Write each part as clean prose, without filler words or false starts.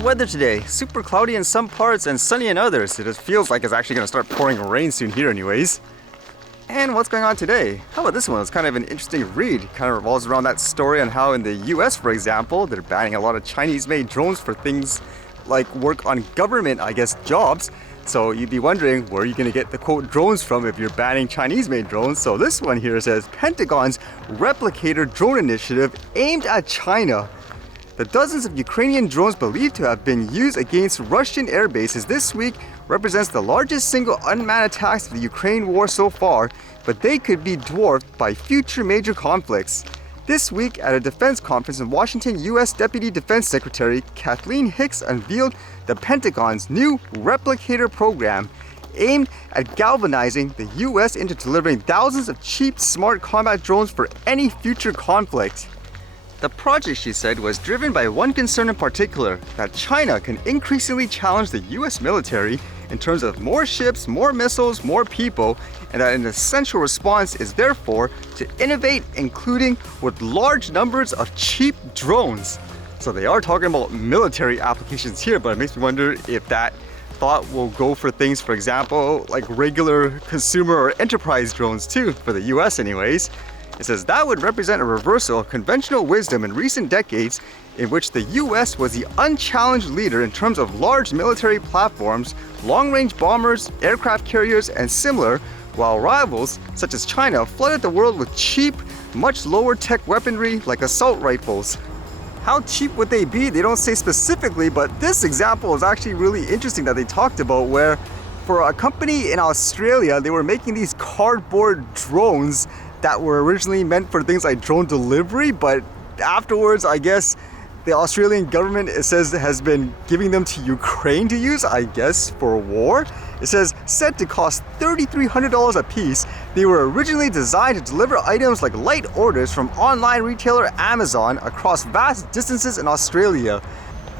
Nice weather today. Super cloudy in some parts and sunny in others. It just feels like it's actually going to start pouring rain soon here anyways. And what's going on today? How about this one? It's kind of an interesting read. It kind of revolves around that story on how in the US, for example, they're banning a lot of Chinese-made drones for things like work on government, jobs. So you'd be wondering, where are you going to get the quote drones from if you're banning Chinese-made drones? So this one here says, Pentagon's Replicator Drone initiative aimed at China. The dozens of Ukrainian drones believed to have been used against Russian air bases this week represents the largest single unmanned attacks of the Ukraine war so far, but they could be dwarfed by future major conflicts. This week, at a defense conference in Washington, U.S. Deputy Defense Secretary Kathleen Hicks unveiled the Pentagon's new Replicator program, aimed at galvanizing the U.S. into delivering thousands of cheap, smart combat drones for any future conflict. The project, she said, was driven by one concern in particular, that China can increasingly challenge the US military in terms of more ships, more missiles, more people, and that an essential response is therefore to innovate, including with large numbers of cheap drones. So they are talking about military applications here, but it makes me wonder if that thought will go for things, for example, like regular consumer or enterprise drones too, for the US anyways. It says that would represent a reversal of conventional wisdom in recent decades in which the US was the unchallenged leader in terms of large military platforms, long-range bombers, aircraft carriers, and similar, while rivals such as China flooded the world with cheap, much lower tech weaponry like assault rifles. How cheap would they be? They don't say specifically, but this example is actually really interesting that they talked about, where for a company in Australia, they were making these cardboard drones that were originally meant for things like drone delivery, but afterwards, I guess, the Australian government, it says, has been giving them to Ukraine to use, for war. It says, said to cost $3,300 a piece, they were originally designed to deliver items like light orders from online retailer Amazon across vast distances in Australia.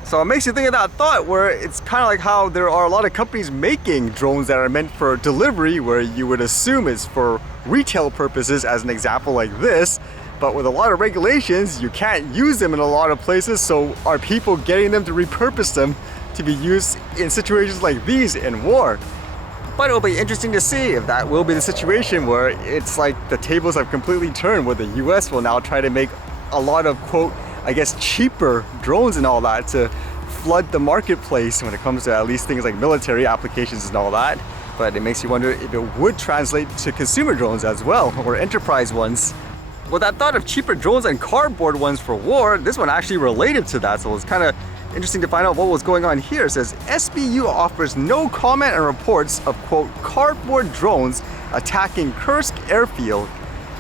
So it makes you think of that thought, where it's kind of like how there are a lot of companies making drones that are meant for delivery, where you would assume it's for retail purposes, as an example like this. But with a lot of regulations, you can't use them in a lot of places, so are people getting them to repurpose them to be used in situations like these in war? But it'll be interesting to see if that will be the situation, where it's like the tables have completely turned, where the US will now try to make a lot of, quote, cheaper drones and all that to flood the marketplace when it comes to at least things like military applications and all that. But it makes you wonder if it would translate to consumer drones as well, or enterprise ones. With that thought of cheaper drones and cardboard ones for war, this one actually related to that, so it's kind of interesting to find out what was going on here. It says, SBU offers no comment on reports of, quote, cardboard drones attacking Kursk airfield.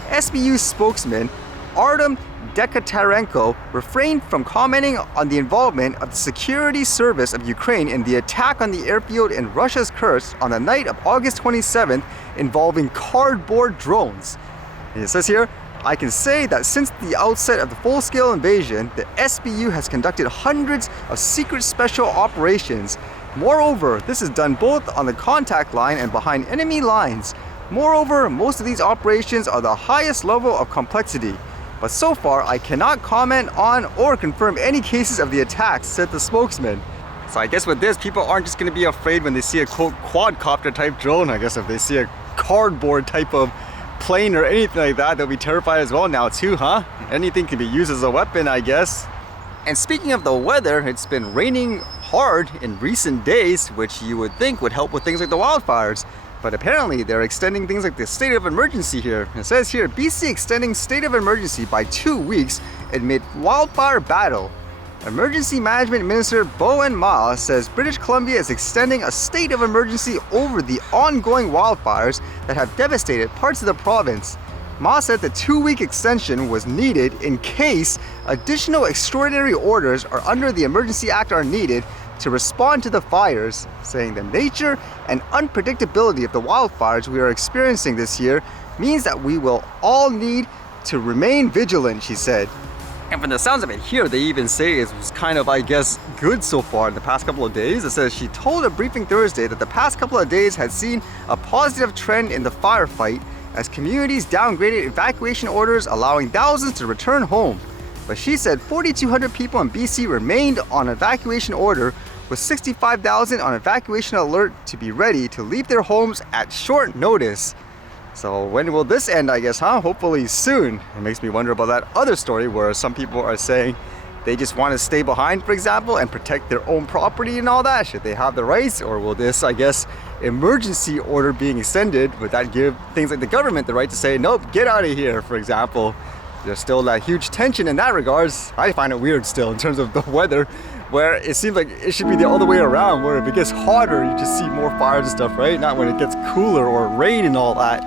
SBU spokesman Artem Dekatarenko refrained from commenting on the involvement of the Security Service of Ukraine in the attack on the airfield in Russia's Kursk on the night of August 27th involving cardboard drones. And it says here, I can say that since the outset of the full-scale invasion, the SBU has conducted hundreds of secret special operations. Moreover, this is done both on the contact line and behind enemy lines. Moreover, most of these operations are the highest level of complexity. But so far, I cannot comment on or confirm any cases of the attacks, said the spokesman. So I guess with this, people aren't just going to be afraid when they see a, quote, quadcopter type drone. I guess if they see a cardboard type of plane or anything like that, they'll be terrified as well now too, huh? Anything can be used as a weapon, I guess. And speaking of the weather, it's been raining hard in recent days, which you would think would help with things like the wildfires. But apparently they're extending things like the state of emergency here. It says here, BC extending state of emergency by 2 weeks amid wildfire battle. Emergency Management Minister Bowen Ma says British Columbia is extending a state of emergency over the ongoing wildfires that have devastated parts of the province. Ma said the 2-week extension was needed in case additional extraordinary orders are under the Emergency Act are needed to respond to the fires, saying the nature and unpredictability of the wildfires we are experiencing this year means that we will all need to remain vigilant, she said. And from the sounds of it here, they even say it was kind of, good so far in the past couple of days. It says she told a briefing Thursday that the past couple of days had seen a positive trend in the firefight as communities downgraded evacuation orders, allowing thousands to return home. But she said 4,200 people in BC remained on evacuation order, with 65,000 on evacuation alert to be ready to leave their homes at short notice. So when will this end, I guess, huh? Hopefully soon. It makes me wonder about that other story where some people are saying they just want to stay behind, for example, and protect their own property and all that. Should they have the rights? Or will this, I guess, emergency order being extended, would that give things like the government the right to say, nope, get out of here, for example? There's still that huge tension in that regards. I find it weird still in terms of the weather, where it seems like it should be the other way around, where if it gets hotter, you just see more fires and stuff, right? Not when it gets cooler or rain and all that.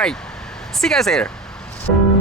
Alright, see you guys later.